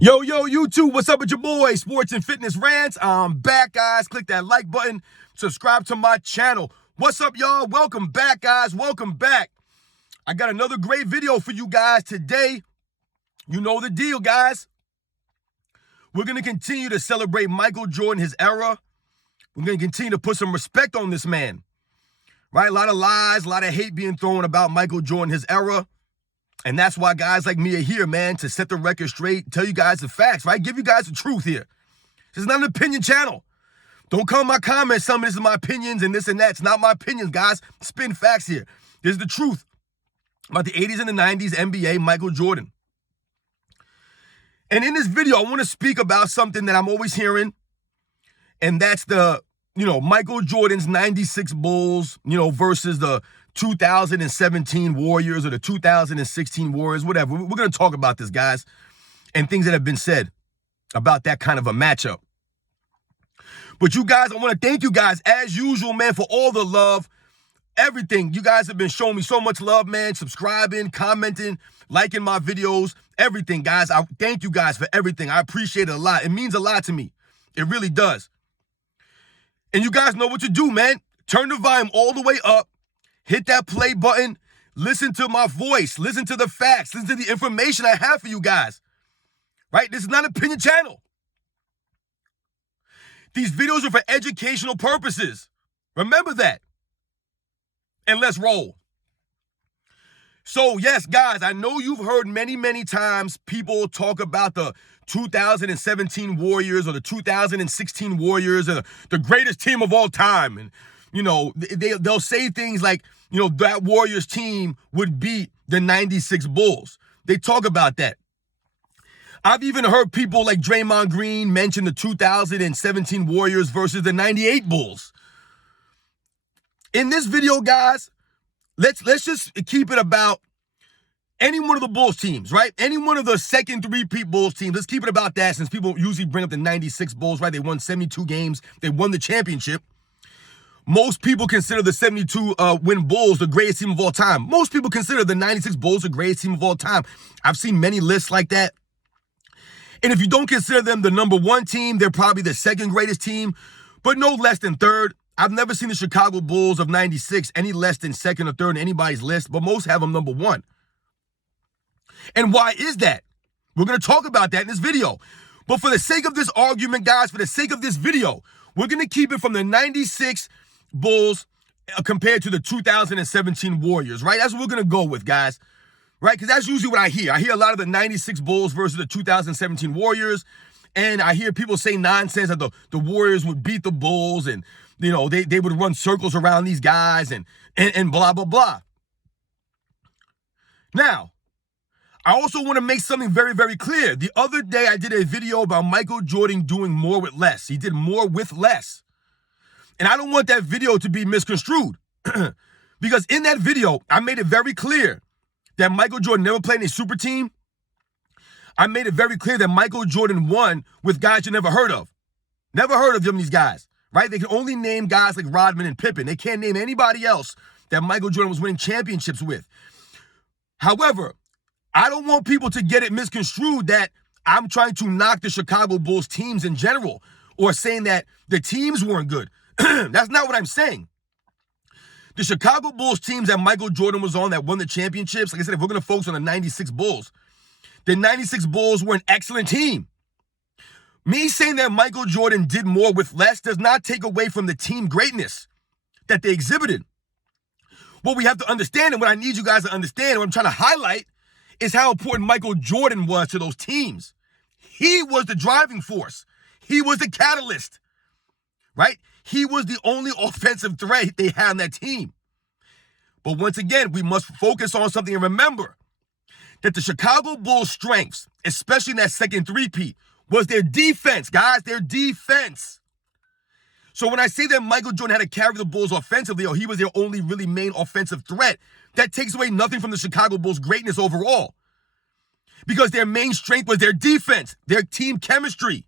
Yo, YouTube, what's up with your boy, Sports and Fitness Rants? I'm back, guys. Click that like button, subscribe to my channel. What's up, y'all? Welcome back, guys. Welcome back. I got another great video for you guys today. You know the deal, guys. We're going to continue to celebrate Michael Jordan, his era. We're going to continue to put some respect on this man, right? A lot of lies, a lot of hate being thrown about Michael Jordan, his era. And that's why guys like me are here, man, to set the record straight, tell you guys the facts, right? Give you guys the truth here. This is not an opinion channel. Don't come in my comments, some of this is my opinions and this and that. It's not my opinions, guys. Spin facts here. This is the truth about the 80s and the 90s NBA, Michael Jordan. And in this video, I want to speak about something that I'm always hearing, and that's the, Michael Jordan's 96 Bulls, versus the 2017 Warriors or the 2016 Warriors, whatever. We're going to talk about this, guys, and things that have been said about that kind of a matchup. But you guys, I want to thank you guys, as usual, man, for all the love, everything. You guys have been showing me so much love, man, subscribing, commenting, liking my videos, everything, guys. I thank you guys for everything. I appreciate it a lot. It means a lot to me. It really does. And you guys know what to do, man. Turn the volume all the way up. Hit that play button. Listen to my voice. Listen to the facts. Listen to the information I have for you guys. Right? This is not an opinion channel. These videos are for educational purposes. Remember that. And let's roll. So, yes, guys, I know you've heard many times people talk about the 2017 Warriors or the 2016 Warriors or the greatest team of all time. And, they'll say things like, that Warriors team would beat the 96 Bulls. They talk about that. I've even heard people like Draymond Green mention the 2017 Warriors versus the 98 Bulls. In this video, guys, let's just keep it about any one of the Bulls teams, right? Any one of the second three-peat Bulls teams. Let's keep it about that, since people usually bring up the 96 Bulls, right? They won 72 games. They won the championship. Most people consider the 72 win Bulls the greatest team of all time. Most people consider the 96 Bulls the greatest team of all time. I've seen many lists like that. And if you don't consider them the number one team, they're probably the second greatest team, but no less than third. I've never seen the Chicago Bulls of 96 any less than second or third in anybody's list, but most have them number one. And why is that? We're going to talk about that in this video. But for the sake of this argument, guys, for the sake of this video, we're going to keep it from the 96 Bulls compared to the 2017 Warriors, right? That's what we're going to go with, guys, right? Because that's usually what I hear. I hear a lot of the 96 Bulls versus the 2017 Warriors, and I hear people say nonsense that the Warriors would beat the Bulls and, they would run circles around these guys and blah, blah, blah. Now, I also want to make something very clear. The other day, I did a video about Michael Jordan doing more with less. He did more with less. And I don't want that video to be misconstrued. Because in that video, I made it very clear that Michael Jordan never played in a super team. I made it very clear that Michael Jordan won with guys you never heard of. Never heard of them, these guys, right? They can only name guys like Rodman and Pippen. They can't name anybody else that Michael Jordan was winning championships with. However, I don't want people to get it misconstrued that I'm trying to knock the Chicago Bulls teams in general or saying that the teams weren't good. That's not what I'm saying. The Chicago Bulls teams that Michael Jordan was on that won the championships, like I said, if we're going to focus on the 96 Bulls, the 96 Bulls were an excellent team. Me saying that Michael Jordan did more with less does not take away from the team greatness that they exhibited. What we have to understand, and what I need you guys to understand, and what I'm trying to highlight, is how important Michael Jordan was to those teams. He was the driving force. He was the catalyst, right? He was the only offensive threat they had on that team. But once again, we must focus on something and remember that the Chicago Bulls' strengths, especially in that second three-peat, was their defense, guys, their defense. So when I say that Michael Jordan had to carry the Bulls offensively, or he was their only really main offensive threat, that takes away nothing from the Chicago Bulls' greatness overall. Because their main strength was their defense, their team chemistry,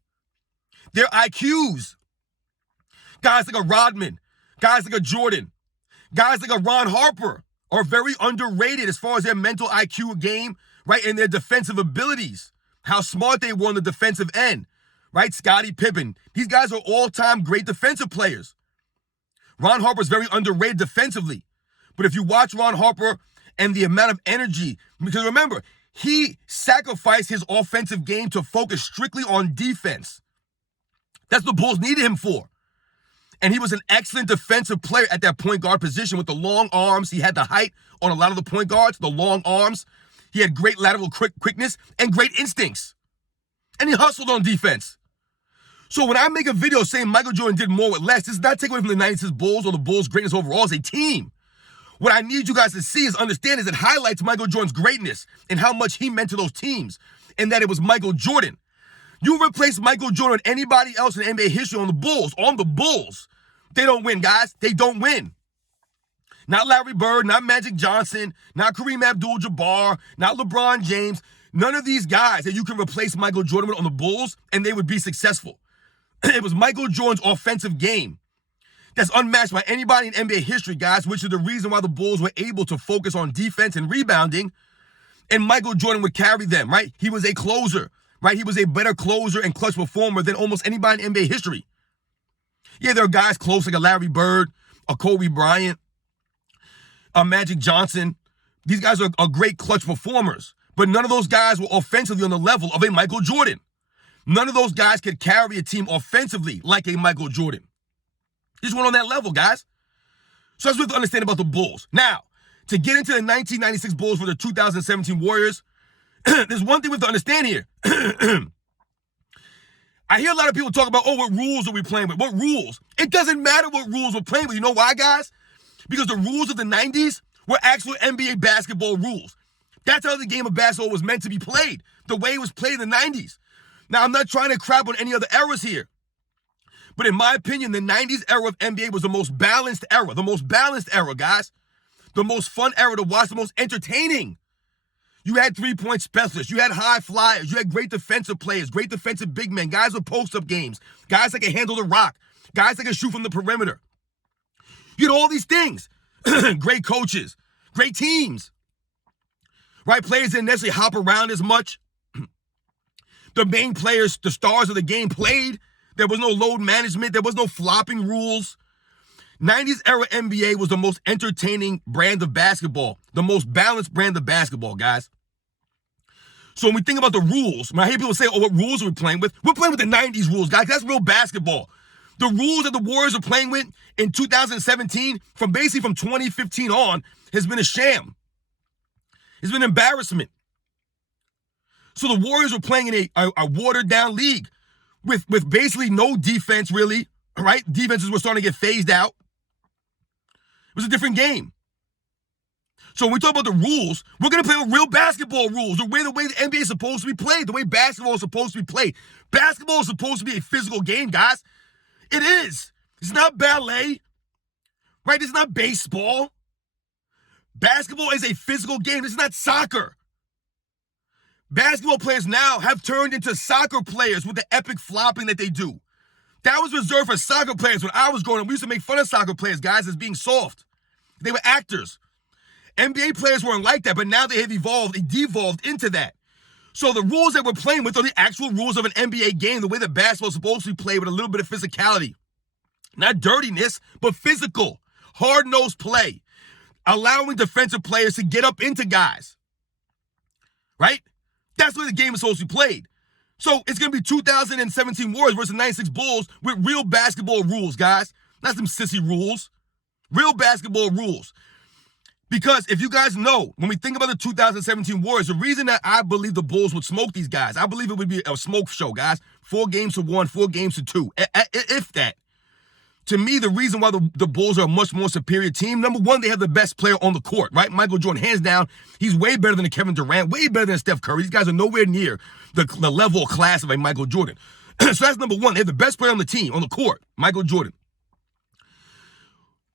their IQs. Guys like a Rodman, guys like a Jordan, guys like a Ron Harper are very underrated as far as their mental IQ game, right, and their defensive abilities. how smart they were on the defensive end, right? Scottie Pippen. These guys are all-time great defensive players. Ron Harper's very underrated defensively. But if you watch Ron Harper and the amount of energy, because remember, he sacrificed his offensive game to focus strictly on defense. That's what the Bulls needed him for. And he was an excellent defensive player at that point guard position with the long arms. He had the height on a lot of the point guards, the long arms. He had great lateral quickness and great instincts. And he hustled on defense. So when I make a video saying Michael Jordan did more with less, this is not taken away from the 96 Bulls or the Bulls' greatness overall as a team. What I need you guys to see is understand is it highlights Michael Jordan's greatness and how much he meant to those teams and that it was Michael Jordan. You replace Michael Jordan with anybody else in NBA history on the Bulls, they don't win, guys. They don't win. Not Larry Bird, not Magic Johnson, not Kareem Abdul-Jabbar, not LeBron James. None of these guys that you can replace Michael Jordan with on the Bulls and they would be successful. It was Michael Jordan's offensive game that's unmatched by anybody in NBA history, guys, which is the reason why the Bulls were able to focus on defense and rebounding, and Michael Jordan would carry them, right? He was a closer, right? He was a better closer and clutch performer than almost anybody in NBA history. Yeah, there are guys close like a Larry Bird, a Kobe Bryant, a Magic Johnson. These guys are great clutch performers, but none of those guys were offensively on the level of a Michael Jordan. None of those guys could carry a team offensively like a Michael Jordan. Just weren't on that level, guys. So that's what we have to understand about the Bulls. Now, to get into the 1996 Bulls for the 2017 Warriors, there's one thing we have to understand here. I hear a lot of people talk about, what rules are we playing with? What rules? It doesn't matter what rules we're playing with. You know why, guys? Because the rules of the 90s were actual NBA basketball rules. That's how the game of basketball was meant to be played, the way it was played in the 90s. Now, I'm not trying to crap on any other eras here. But in my opinion, the 90s era of NBA was the most balanced era, guys. The most fun era to watch, the most entertaining. You had three-point specialists. You had high flyers. You had great defensive players, great defensive big men, guys with post-up games, guys that can handle the rock, guys that can shoot from the perimeter. You had all these things. Great coaches, great teams, right? Players didn't necessarily hop around as much. The main players, the stars of the game played. There was no load management. There was no flopping rules. 90s era NBA was the most entertaining brand of basketball, the most balanced brand of basketball, guys. So when we think about the rules, when I hear people say, what rules are we playing with? We're playing with the 90s rules, guys. That's real basketball. The rules that the Warriors are playing with in 2017, from 2015 on, has been a sham. It's been an embarrassment. So the Warriors were playing in a watered-down league with basically no defense, really, right? Defenses were starting to get phased out. It was a different game. So when we talk about the rules, we're going to play with real basketball rules, the way the NBA is supposed to be played, the way basketball is supposed to be played. Basketball is supposed to be a physical game, guys. It is. It's not ballet, right? It's not baseball. Basketball is a physical game. It's not soccer. Basketball players now have turned into soccer players with the epic flopping that they do. That was reserved for soccer players when I was growing up. We used to make fun of soccer players, guys, as being soft. They were actors. NBA players weren't like that, but now they have devolved into that. So the rules that we're playing with are the actual rules of an NBA game, the way that basketball is supposed to be played with a little bit of physicality. Not dirtiness, but physical. Hard-nosed play. Allowing defensive players to get up into guys. Right? That's the way the game is supposed to be played. So it's going to be 2017 Warriors versus 96 Bulls with real basketball rules, guys. Not some sissy rules. Real basketball rules. Because if you guys know, when we think about the 2017 Warriors, the reason that I believe the Bulls would smoke these guys, I believe it would be a smoke show, guys. 4-1, 4-2, if that. To me, the reason why the Bulls are a much more superior team, number one, they have the best player on the court, right? Michael Jordan, hands down, he's way better than a Kevin Durant, way better than Steph Curry. These guys are nowhere near the level or class of a Michael Jordan. So that's number one. They have the best player on the team, on the court, Michael Jordan.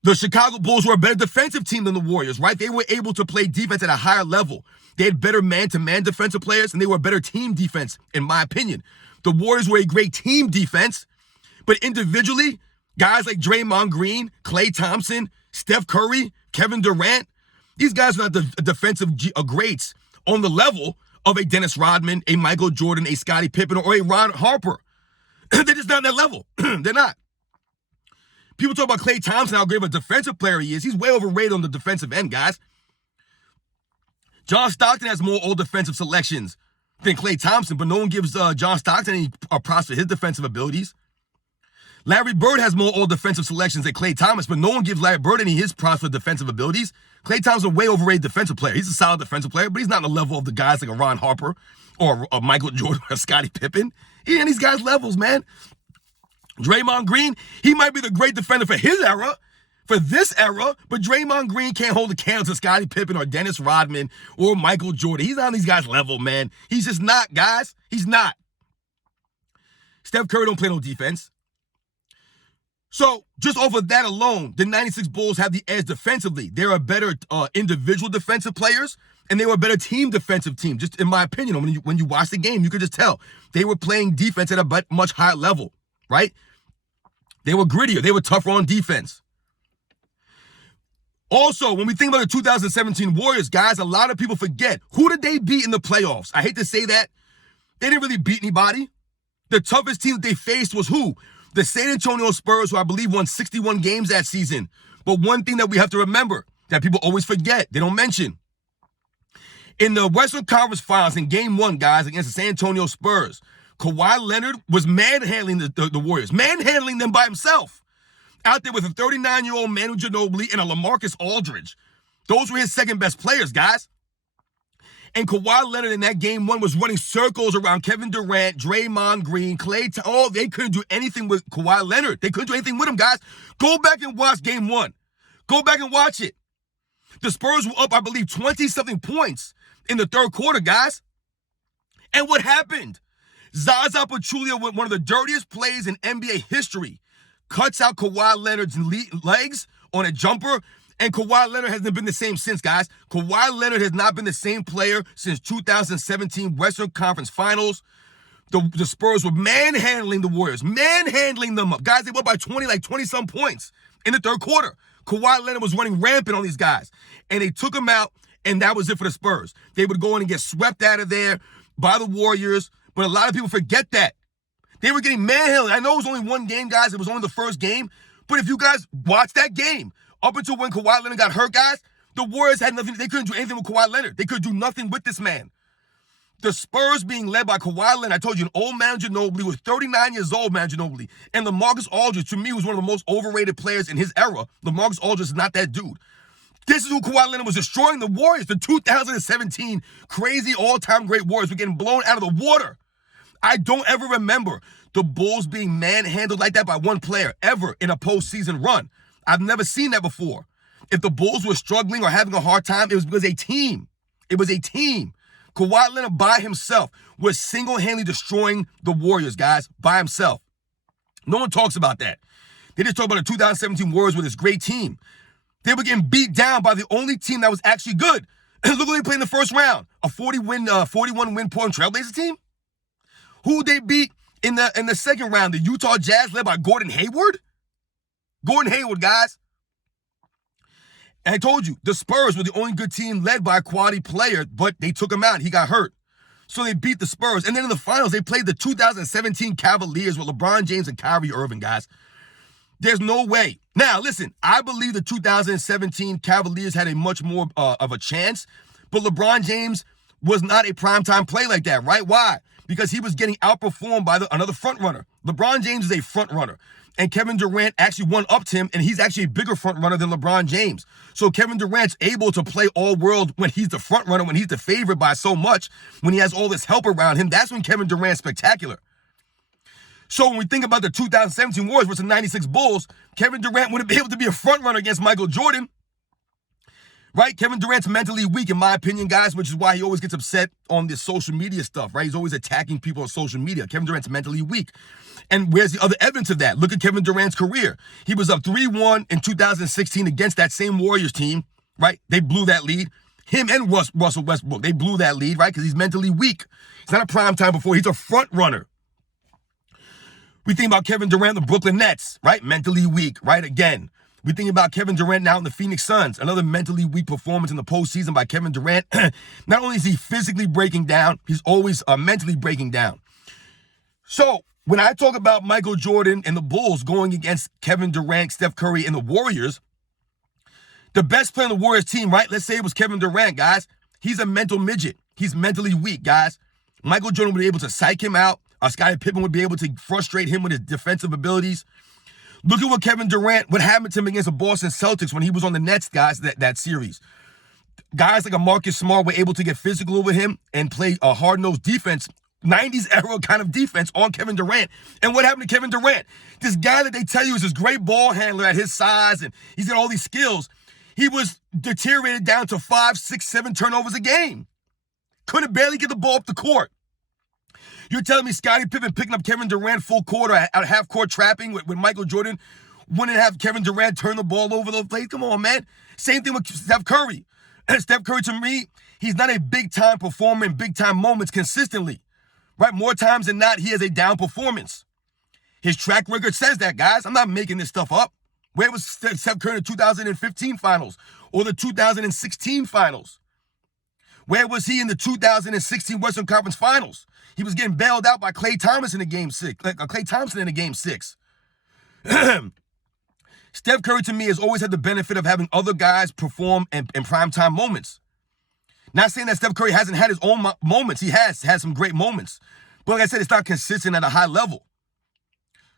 The Chicago Bulls were a better defensive team than the Warriors, right? They were able to play defense at a higher level. They had better man-to-man defensive players, and they were a better team defense, in my opinion. The Warriors were a great team defense, but individually, guys like Draymond Green, Klay Thompson, Steph Curry, Kevin Durant, these guys are not the defensive greats on the level of a Dennis Rodman, a Michael Jordan, a Scottie Pippen, or a Ron Harper. They're just not on that level. They're not. People talk about Klay Thompson, how great of a defensive player he is. He's way overrated on the defensive end, guys. John Stockton has more all-defensive selections than Klay Thompson, but no one gives John Stockton any props for his defensive abilities. Larry Bird has more all-defensive selections than Klay Thomas, but no one gives Larry Bird any of his props for defensive abilities. Klay Thompson is a way overrated defensive player. He's a solid defensive player, but he's not on the level of the guys like a Ron Harper or a Michael Jordan or Scottie Pippen. He ain't these guys' levels, man. Draymond Green, he might be the great defender for his era, for this era, but Draymond Green can't hold a candle to Scottie Pippen or Dennis Rodman or Michael Jordan. He's not on these guys' level, man. He's just not, guys. He's not. Steph Curry don't play no defense. So, just off of that alone, the 96 Bulls have the edge defensively. They're a better individual defensive players, and they were a better team defensive team. Just in my opinion, when you watch the game, you could just tell. They were playing defense at a much higher level, right? They were grittier. They were tougher on defense. Also, when we think about the 2017 Warriors, guys, a lot of people forget. Who did they beat in the playoffs? I hate to say that. They didn't really beat anybody. The toughest team that they faced was who? The San Antonio Spurs, who I believe won 61 games that season. But one thing that we have to remember, that people always forget, they don't mention. In the Western Conference Finals in Game 1, guys, against the San Antonio Spurs, Kawhi Leonard was manhandling the Warriors, manhandling them by himself. Out there with a 39-year-old Manu Ginobili and a LaMarcus Aldridge. Those were his second best players, guys. And Kawhi Leonard in that Game 1 was running circles around Kevin Durant, Draymond Green, Klay. They couldn't do anything with Kawhi Leonard. They couldn't do anything with him, guys. Go back and watch Game 1. Go back and watch it. The Spurs were up, I believe, 20-something points in the third quarter, guys. And what happened? Zaza Pachulia, with one of the dirtiest plays in NBA history, cuts out Kawhi Leonard's legs on a jumper. And Kawhi Leonard hasn't been the same since, guys. Kawhi Leonard has not been the same player since 2017 Western Conference Finals. The Spurs were manhandling the Warriors, manhandling them up. Guys, they went by 20-some points in the third quarter. Kawhi Leonard was running rampant on these guys. And they took him out, and that was it for the Spurs. They would go in and get swept out of there by the Warriors. But a lot of people forget that. They were getting manhandled. I know it was only one game, guys. It was only the first game. But if you guys watch that game, up until when Kawhi Leonard got hurt, guys, the Warriors had nothing. They couldn't do anything with Kawhi Leonard. They could do nothing with this man. The Spurs being led by Kawhi Leonard, I told you, an old Manu Ginobili, was 39 years old, Manu Ginobili. And LaMarcus Aldridge, to me, was one of the most overrated players in his era. LaMarcus Aldridge is not that dude. This is who Kawhi Leonard was destroying the Warriors. The 2017 crazy all-time great Warriors were getting blown out of the water. I don't ever remember the Bulls being manhandled like that by one player ever in a postseason run. I've never seen that before. If the Bulls were struggling or having a hard time, it was because a team. It was a team. Kawhi Leonard by himself was single-handedly destroying the Warriors, guys, by himself. No one talks about that. They just talk about the 2017 Warriors with this great team. They were getting beat down by the only team that was actually good. Look who they played in the first round. A 41-win Portland Trailblazers team? Who they beat in the second round? The Utah Jazz, led by Gordon Hayward? Gordon Hayward, guys. And I told you, the Spurs were the only good team led by a quality player, but they took him out. He got hurt. So they beat the Spurs. And then in the finals, they played the 2017 Cavaliers with LeBron James and Kyrie Irving, guys. There's no way. Now, listen, I believe the 2017 Cavaliers had a much more of a chance, but LeBron James was not a primetime play like that, right? Why? Because he was getting outperformed by another front runner. LeBron James is a front runner. And Kevin Durant actually one-upped him, and he's actually a bigger front runner than LeBron James. So Kevin Durant's able to play all-world when he's the front runner, when he's the favorite by so much, when he has all this help around him. That's when Kevin Durant's spectacular. So when we think about the 2017 Warriors versus the 96 Bulls, Kevin Durant wouldn't be able to be a front runner against Michael Jordan. Right? Kevin Durant's mentally weak, in my opinion, guys, which is why he always gets upset on this social media stuff, right? He's always attacking people on social media. Kevin Durant's mentally weak. And where's the other evidence of that? Look at Kevin Durant's career. He was up 3-1 in 2016 against that same Warriors team, right? They blew that lead. Him and Russell Westbrook, they blew that lead, right? Because he's mentally weak. He's not a primetime before. He's a front runner. We think about Kevin Durant, the Brooklyn Nets, right? Mentally weak, right? Again. We think about Kevin Durant now in the Phoenix Suns, another mentally weak performance in the postseason by Kevin Durant. Not only is he physically breaking down, he's always mentally breaking down. So when I talk about Michael Jordan and the Bulls going against Kevin Durant, Steph Curry, and the Warriors, the best player on the Warriors team, right? Let's say it was Kevin Durant, guys. He's a mental midget. He's mentally weak, guys. Michael Jordan would be able to psych him out. Scottie Pippen would be able to frustrate him with his defensive abilities. Look at what happened to him against the Boston Celtics when he was on the Nets, guys, that series. Guys like a Marcus Smart were able to get physical with him and play a hard-nosed defense, 90s era kind of defense on Kevin Durant. And what happened to Kevin Durant? This guy that they tell you is this great ball handler at his size and he's got all these skills. He was deteriorated down to 5, 6, 7 turnovers a game. Couldn't barely get the ball up the court. You're telling me Scottie Pippen picking up Kevin Durant full court or at half-court trapping with Michael Jordan wouldn't have Kevin Durant turn the ball over the place? Come on, man. Same thing with Steph Curry. Steph Curry, to me, he's not a big-time performer in big-time moments consistently. Right? More times than not, he has a down performance. His track record says that, guys. I'm not making this stuff up. Where was Steph Curry in the 2015 finals or the 2016 finals? Where was he in the 2016 Western Conference Finals? He was getting bailed out by Klay Thompson in Game 6. Klay Thompson in a Game 6. Steph Curry, to me, has always had the benefit of having other guys perform in primetime moments. Not saying that Steph Curry hasn't had his own moments. He has had some great moments. But like I said, it's not consistent at a high level.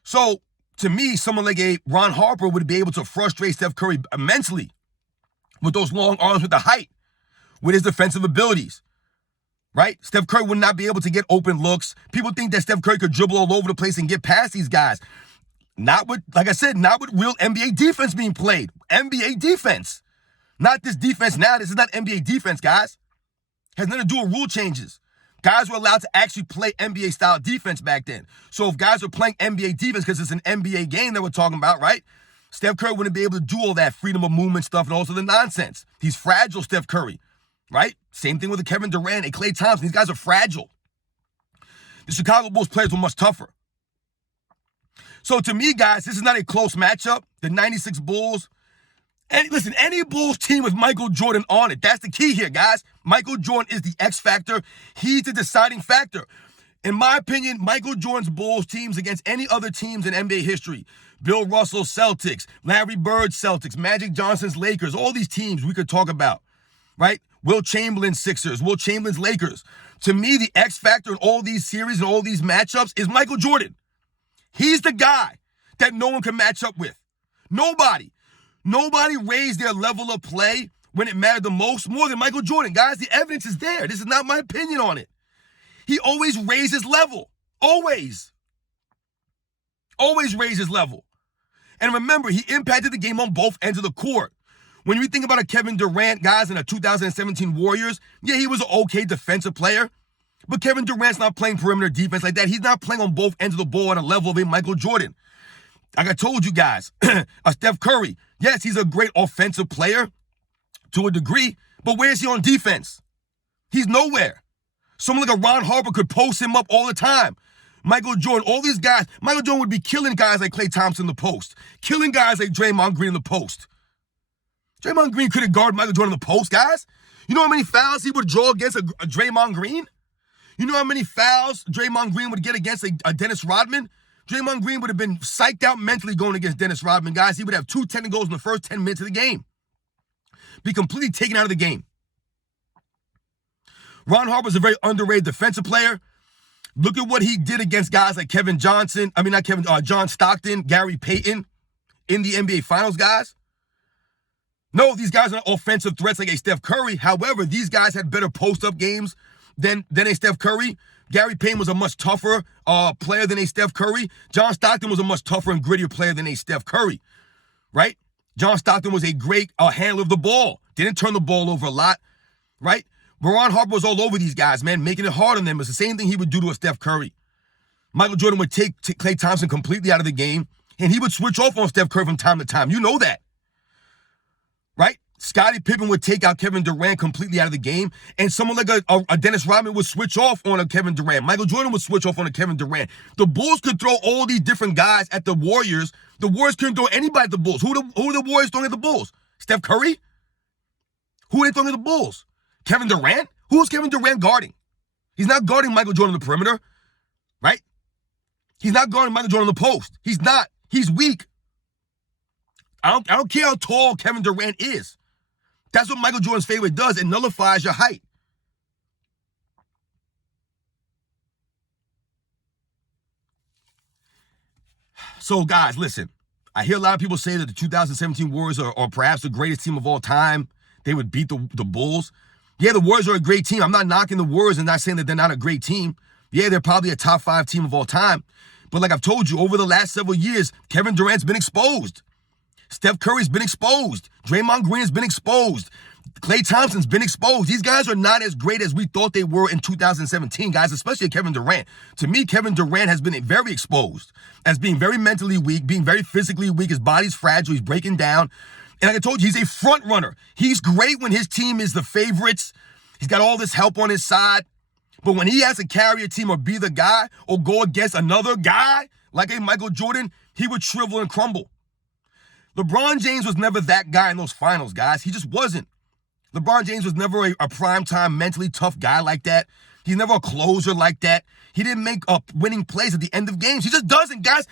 So, to me, someone like a Ron Harper would be able to frustrate Steph Curry immensely with those long arms, with the height, with his defensive abilities. Right? Steph Curry would not be able to get open looks. People think that Steph Curry could dribble all over the place and get past these guys. Not with, like I said, not with real NBA defense being played. NBA defense. Not this defense now. This is not NBA defense, guys. Has nothing to do with rule changes. Guys were allowed to actually play NBA-style defense back then. So if guys were playing NBA defense because it's an NBA game that we're talking about, right? Steph Curry wouldn't be able to do all that freedom of movement stuff and also the nonsense. He's fragile, Steph Curry. Right? Same thing with Kevin Durant and Klay Thompson. These guys are fragile. The Chicago Bulls players were much tougher. So to me, guys, this is not a close matchup. The 96 Bulls. And listen, any Bulls team with Michael Jordan on it, that's the key here, guys. Michael Jordan is the X factor. He's the deciding factor. In my opinion, Michael Jordan's Bulls teams against any other teams in NBA history, Bill Russell Celtics, Larry Bird Celtics, Magic Johnson's Lakers, all these teams we could talk about, right? Will Chamberlain Sixers, Will Chamberlain's Lakers. To me, the X factor in all these series and all these matchups is Michael Jordan. He's the guy that no one can match up with. Nobody raised their level of play when it mattered the most more than Michael Jordan. Guys, the evidence is there. This is not my opinion on it. He always raised his level. Always. Always raised his level. And remember, he impacted the game on both ends of the court. When you think about a Kevin Durant, guys, in the 2017 Warriors, yeah, he was an okay defensive player. But Kevin Durant's not playing perimeter defense like that. He's not playing on both ends of the ball at a level of a Michael Jordan. Like I told you guys, a Steph Curry, yes, he's a great offensive player to a degree, but where is he on defense? He's nowhere. Someone like a Ron Harper could post him up all the time. Michael Jordan, all these guys, Michael Jordan would be killing guys like Klay Thompson in the post, killing guys like Draymond Green in the post. Draymond Green couldn't guard Michael Jordan in the post, guys. You know how many fouls he would draw against a Draymond Green? You know how many fouls Draymond Green would get against a Dennis Rodman? Draymond Green would have been psyched out mentally going against Dennis Rodman, guys. He would have 2 10 goals in the first 10 minutes of the game. Be completely taken out of the game. Ron Harper's a very underrated defensive player. Look at what he did against guys like John Stockton, Gary Payton in the NBA Finals, guys. No, these guys are not offensive threats like a Steph Curry. However, these guys had better post-up games than a Steph Curry. Gary Payton was a much tougher player than a Steph Curry. John Stockton was a much tougher and grittier player than a Steph Curry, right? John Stockton was a great handler of the ball. Didn't turn the ball over a lot, right? But Ron Harper was all over these guys, man, making it hard on them. It's the same thing he would do to a Steph Curry. Michael Jordan would take Klay Thompson completely out of the game, and he would switch off on Steph Curry from time to time. You know that. Right? Scottie Pippen would take out Kevin Durant completely out of the game, and someone like a Dennis Rodman would switch off on a Kevin Durant. Michael Jordan would switch off on a Kevin Durant. The Bulls could throw all these different guys at the Warriors. The Warriors couldn't throw anybody at the Bulls. Who are the Warriors throwing at the Bulls? Steph Curry? Who are they throwing at the Bulls? Kevin Durant? Who is Kevin Durant guarding? He's not guarding Michael Jordan on the perimeter, right? He's not guarding Michael Jordan on the post. He's not. He's weak. I don't care how tall Kevin Durant is. That's what Michael Jordan's fadeaway does. It nullifies your height. So, guys, listen. I hear a lot of people say that the 2017 Warriors are perhaps the greatest team of all time. They would beat the Bulls. Yeah, the Warriors are a great team. I'm not knocking the Warriors and not saying that they're not a great team. Yeah, they're probably a top 5 team of all time. But like I've told you, over the last several years, Kevin Durant's been exposed. Steph Curry's been exposed. Draymond Green's been exposed. Klay Thompson's been exposed. These guys are not as great as we thought they were in 2017, guys, especially Kevin Durant. To me, Kevin Durant has been very exposed as being very mentally weak, being very physically weak. His body's fragile. He's breaking down. And like I told you, he's a front runner. He's great when his team is the favorites. He's got all this help on his side. But when he has to carry a team or be the guy or go against another guy like a Michael Jordan, he would shrivel and crumble. LeBron James was never that guy in those finals, guys. He just wasn't. LeBron James was never a primetime, mentally tough guy like that. He's never a closer like that. He didn't make up winning plays at the end of games. He just doesn't, guys.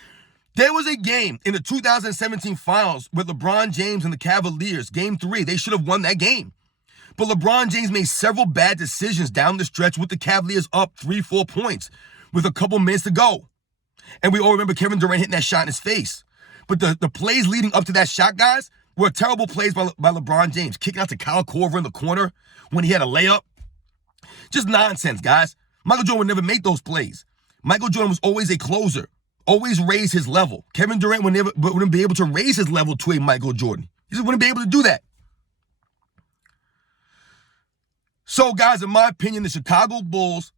There was a game in the 2017 finals with LeBron James and the Cavaliers, game 3. They should have won that game. But LeBron James made several bad decisions down the stretch with the Cavaliers up 3-4 points with a couple minutes to go. And we all remember Kevin Durant hitting that shot in his face. But the plays leading up to that shot, guys, were terrible plays by LeBron James. Kicking out to Kyle Korver in the corner when he had a layup. Just nonsense, guys. Michael Jordan would never make those plays. Michael Jordan was always a closer. Always raise his level. Kevin Durant wouldn't be able to raise his level to a Michael Jordan. He just wouldn't be able to do that. So, guys, in my opinion, the Chicago Bulls,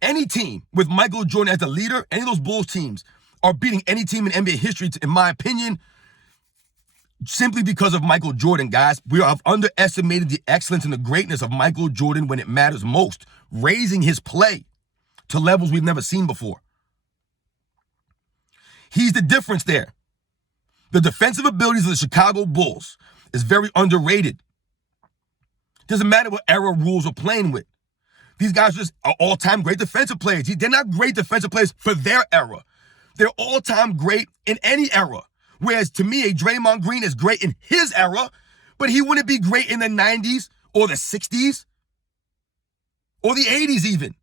any team with Michael Jordan as the leader, any of those Bulls teams are beating any team in NBA history, in my opinion, simply because of Michael Jordan, guys. We have underestimated the excellence and the greatness of Michael Jordan when it matters most, raising his play to levels we've never seen before. He's the difference there. The defensive abilities of the Chicago Bulls is very underrated. Doesn't matter what era rules we're playing with. These guys are just all-time great defensive players. They're not great defensive players for their era. They're all-time great in any era. Whereas to me, a Draymond Green is great in his era, but he wouldn't be great in the 90s or the 60s or the 80s even.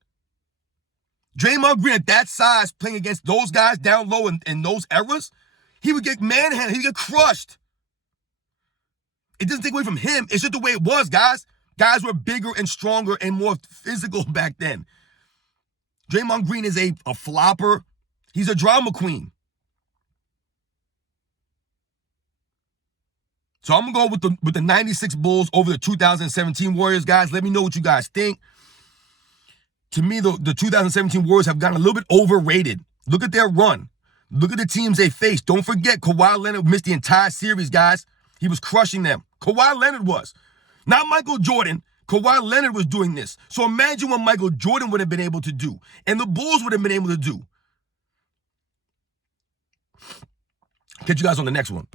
Draymond Green at that size playing against those guys down low in those eras, he would get manhandled. He'd get crushed. It doesn't take away from him. It's just the way it was, guys. Guys were bigger and stronger and more physical back then. Draymond Green is a flopper. He's a drama queen. So I'm going to go with the 96 Bulls over the 2017 Warriors, guys. Let me know what you guys think. To me, the 2017 Warriors have gotten a little bit overrated. Look at their run. Look at the teams they faced. Don't forget, Kawhi Leonard missed the entire series, guys. He was crushing them. Kawhi Leonard was. Not Michael Jordan. Kawhi Leonard was doing this. So imagine what Michael Jordan would have been able to do and the Bulls would have been able to do. Catch you guys on the next one.